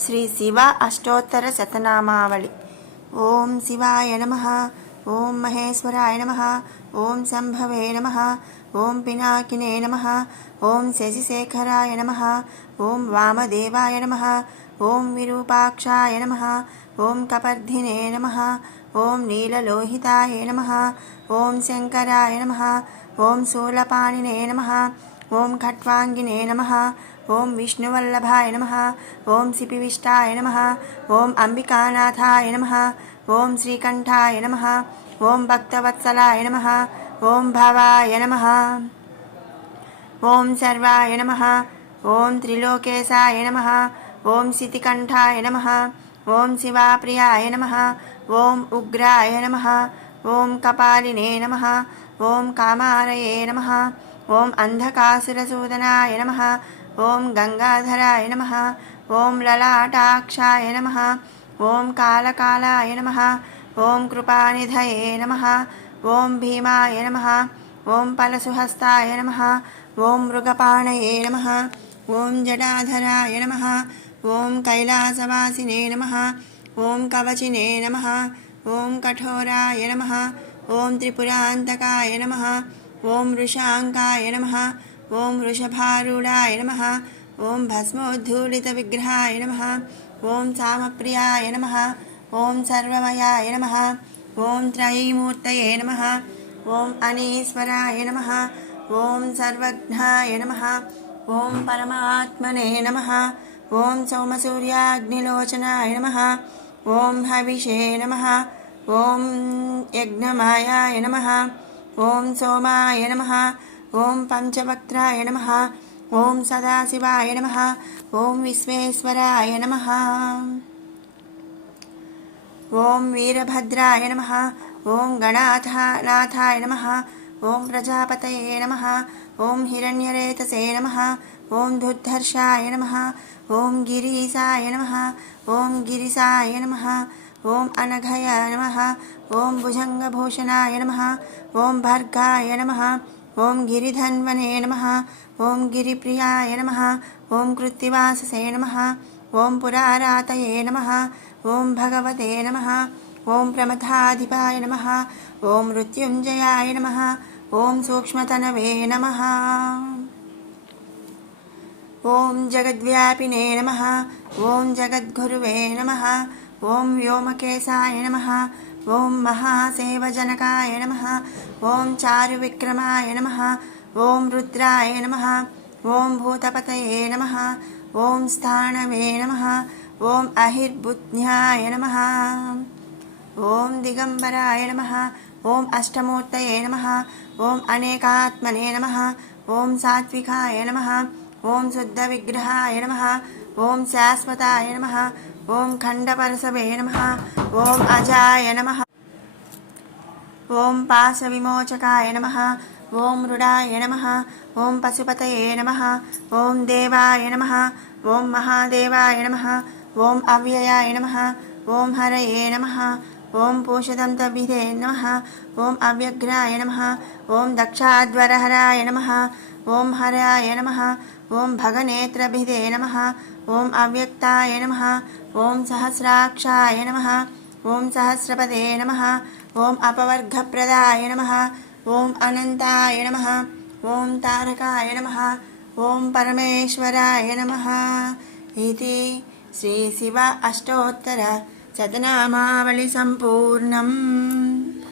श्री शिव अष्टोत्तर शतनामावली। ओं शिवाय नमः। ओं महेश्वराय नमः। ओं शंभवे नमः। ओं पिनाकिने नमः। ओं शशिशेखराय नमः। ओं वामदेवाय नमः। ओं विरूपाक्षाय नमः। ओं कपर्धिने नमः। ओं नीललोहिताय नमः। ओं शंकराय नमः। ओं शूलपाणिने नमः। ओं खट्वांगिने नमः। ओं विष्णुवल्लभाय नमः। ओं सिपिविष्टाय नमः। ओं अंबिकानाथाय नमः। ओं श्रीकंठाय नमः। ओं भक्तवत्सलाय नमः। ओं भवाय नमः। ओं सर्वाय नमः। ओं त्रिलोकेशाय नमः। ओं सितिकंठाय नमः। ओं शिवाप्रियाय नमः। ओं उग्राय नमः। ओं कपालिने नमः। ओं कामारये नमः। ओं अंधकासुरसूदनाय नमः। ओं गंगाधराय नमः। ओं ललाटाक्षाय नमः। ओं कालकालाय नमः। ओं कृपानिधये नमः। ओं भीमाय नमः। ओं पलसुहस्ताय नमः। ओं मृगपाणये नमः। ओं जटाधराय नमः। ओं कैलासवासिने नमः। ओं कवचिने नमः। ओं कठोराय नमः। ओं त्रिपुरान्तकाय नमः। ओं वृषांकाय नमः। ओं वृषभारूढाय नमः। ओं भस्मोद्धूलितविग्रहाय नमः। ओं सामप्रियाय नमः। ओं सर्वमयाय नमः। ओं त्रयीमूर्तये नमः। ओं अनीश्वराय नमः। ओं सर्वज्ञाय नमः। ओं परमात्मने नमः। ओं सोमसूर्याग्निलोचनाय नमः। ओं हविषे नमः। ओं यज्ञमायाय नमः। ओं सोमाय नमः। ओं पंचवक्त्राय नमः। ओं सदाशिवाय नमः। ओं विश्वेश्वराय नमः। ओं वीरभद्राय नमः। ओं गणानाथाय नमः। ओं प्रजापतये नमः। ओं हिरण्यरेतसे नमः। ओं दुर्धर्षाय नमः। ओं गिरीशाय नमः। ओं गिरिशाय नमः। ओं अनघय नमः। ओं भुजंगभूषणाय नमः। ओं भर्गाय नमः। ओं गिरिधन्वने नमः। ओं गिरिप्रियाय नमः। ओं कृत्तिवाससे नमः। ओं पुरारातये नमः। ओं भगवते नमः। ओं प्रमथाधिपाय नमः। ओं मृत्युंजयाय नमः। ओं सूक्ष्मतनवे नमः। ओं जगद्व्यापिने नमः। ओं जगद्गुरुवे नमः। ओं व्योमकेशाय नमः। ओं महासेवजनकाय नमः। ओं चारुविक्रमाय नमः। ओं रुद्राय नमः। ओं भूतपतये नमः। ओं स्थाणवे नमः। ओं अहिर्बुद्ध्याय नमः। ओं दिगंबराय नमः। ओं अष्टमूर्तये नमः। ओं अनेकात्मने नमः। ओं सात्विकाय नमः। ओं शुद्धविग्रहाय नमः। ओं शाश्वताय नमः। ओं खंडपरशवे नमः। ओं अजाय नमः। ओं पाशविमोचकाय नमः। ओं मृडाय नमः। ओं पशुपतये नमः। ओं देवाय नमः। ओं महादेवाय नमः। ओं अव्ययाय नमः। ओं हरये नमः। ओं पूषदन्तविधे नमः। ओं अव्यग्राय नमः। ओं दक्षाध्वरहराय नमः। ओं हराय नमः। ओं भगनेत्रभिधे नमः। ओं अव्यक्ताय नमः। ओं सहस्राक्षाय नमः। ओं सहस्रपदे नमः। ओं अपवर्गप्रदाय नमः। ओं अनंताय नमः। ओं तारकाय नमः। ओं परमेश्वराय नमः। इति श्री शिव अष्टोत्तर शतनामावली संपूर्णम्।